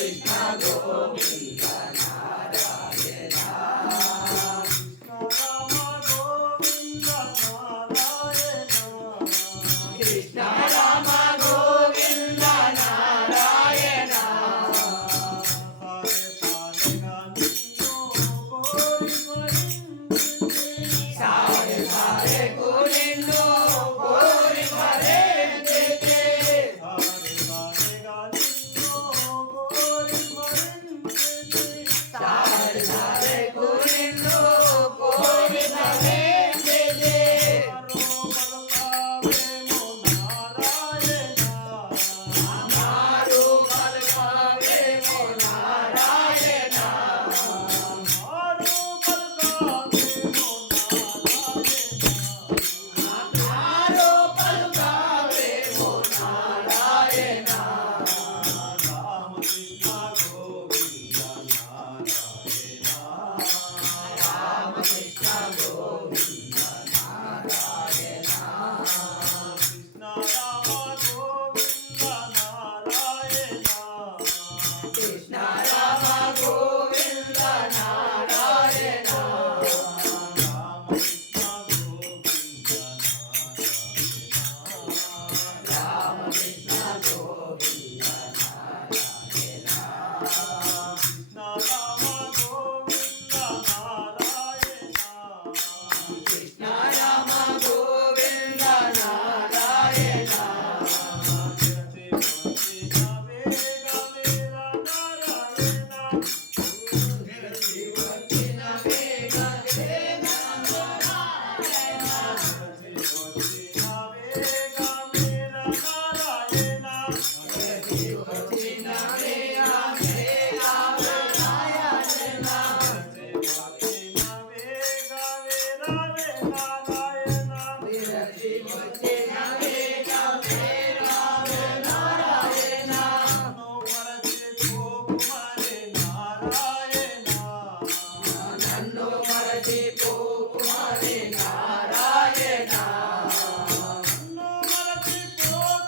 Krishna.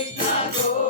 Eita.